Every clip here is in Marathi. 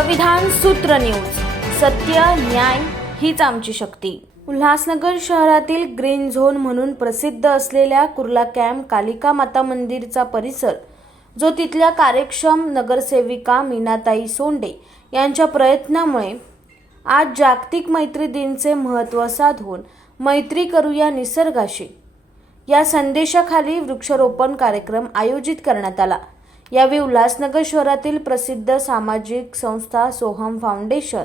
संविधान सूत्र न्यूज. सत्य न्याय हीच आमची शक्ती. उल्हासनगर शहरातील ग्रीन झोन म्हणून प्रसिद्ध असलेल्या कुर्ला कॅम्प कालिका माता मंदिरचा परिसर जो तिथल्या कार्यक्षम नगरसेविका मीनाताई सोंडे यांच्या प्रयत्नामुळे आज जागतिक मैत्री दिनचे महत्त्व साधून मैत्री करूया निसर्गाशी. या संदेशाखाली वृक्षारोपण कार्यक्रम आयोजित करण्यात आला. यावेळी उल्हासनगर शहरातील प्रसिद्ध सामाजिक संस्था Soham foundation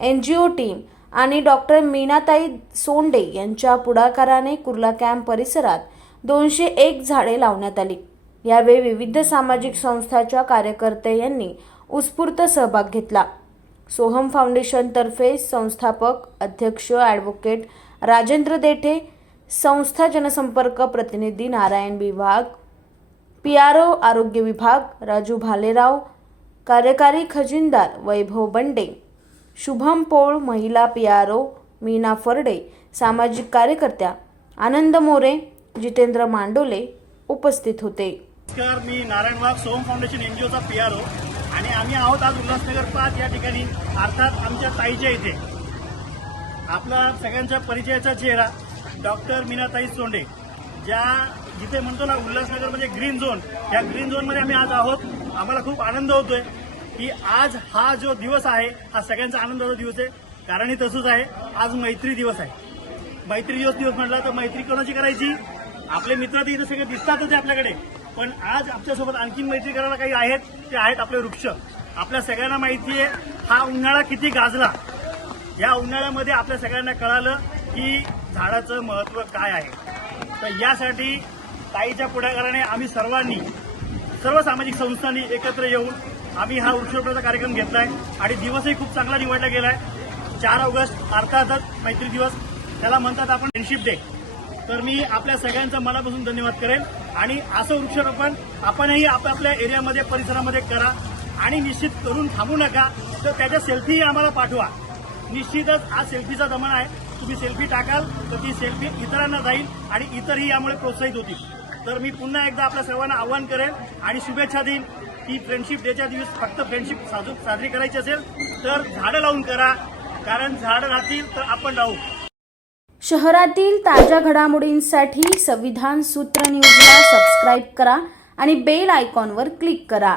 N G O team आणि डॉक्टर मीनाताई सोंडे यांच्या पुढाकाराने कुर्ला कॅम्प परिसरात दोनशे एक झाडे लावण्यात आली. यावेळी विविध सामाजिक संस्थाच्या कार्यकर्ते यांनी उत्स्फूर्त सहभाग घेतला. सोहम फाउंडेशनतर्फे संस्थापक अध्यक्ष ॲडव्होकेट राजेंद्र देठे संस्था जनसंपर्क प्रतिनिधी नारायण विभाग पी आर ओ आरोग्य विभाग राजू भालेराव कार्यकारी खजिनदार वैभव बंडे शुभम पोळ महिला P R O Meena Farde सामाजिक कार्यकर्त्या आनंद मोरे जितेंद्र मांडोले उपस्थित होते. नमस्कार मी नारायण वाघ सोम फाउंडेशन ओचा पी आर ओ आणि आम्ही आहोत आज उल्हासनगर पाच या ठिकाणी अर्थात आमच्या ताईच्या इथे. आपला सगळ्यांच्या परिचयाचा चेहरा डॉक्टर मीनाताई सोंडे ज्या जिथे म्हणतो ना उल्हासनगर म्हणजे ग्रीन झोन या ग्रीन झोनमध्ये आम्ही आज आहोत. आम्हाला खूप आनंद होतोय की आज हा जो दिवस आहे हा सगळ्यांचा आनंदाचा दिवस आहे. कारण हे तसंच आहे. आज मैत्री दिवस आहे. मैत्री दिवस दिवस म्हटला तर मैत्री कोणाची करायची? आपले मित्र तर इथे सगळे दिसतातच आहे आपल्याकडे. पण आज आमच्यासोबत आणखी मैत्री करायला काही आहेत? ते आहेत आपले वृक्ष. आपल्या सगळ्यांना माहिती आहे हा उन्हाळा किती गाजला. या उन्हाळ्यामध्ये आपल्या सगळ्यांना कळालं की झाडाचं महत्त्व काय आहे. तर यासाठी ताईच्या पुढाकाराने आम्ही सर्वांनी सर्व सामाजिक संस्थांनी एकत्र येऊन आम्ही हा वृक्षरोपणाचा कार्यक्रम घेतलाय आणि दिवसही खूप चांगला निवडला गेलाय. चार ऑगस्ट अर्थातच मैत्री दिवस. त्याला म्हणतात आपण फ्रेंडशिप डे तर मी आपल्या सगळ्यांचा मनापासून धन्यवाद करेन आणि असं वृक्षारोपण आपणही आपापल्या एरियामध्ये परिसरामध्ये करा आणि निश्चित करून थांबू नका. तर त्याच्या सेल्फीही आम्हाला पाठवा. निश्चितच हा सेल्फीचा जमाना आहे. तुम्ही सेल्फी टाकाल तर ती सेल्फी इतरांना जाईल आणि इतरही यामुळे प्रोत्साहित होतील. तर मी पुन्हा एकदा आपल्या सर्वांना आवाहन करेन आणि शुभेच्छा देईन की फ्रेंडशिप डेच्या दिवस फक्त फ्रेंडशिप साजू साजरी करायची असेल तर झाडं लावून करा कारण झाडं राहतील तर आपण लावू. शहरातील ताज्या घडामोडींसाठी संविधान सूत्र न्यूजला सबस्क्राईब करा आणि बेल आयकॉनवर क्लिक करा.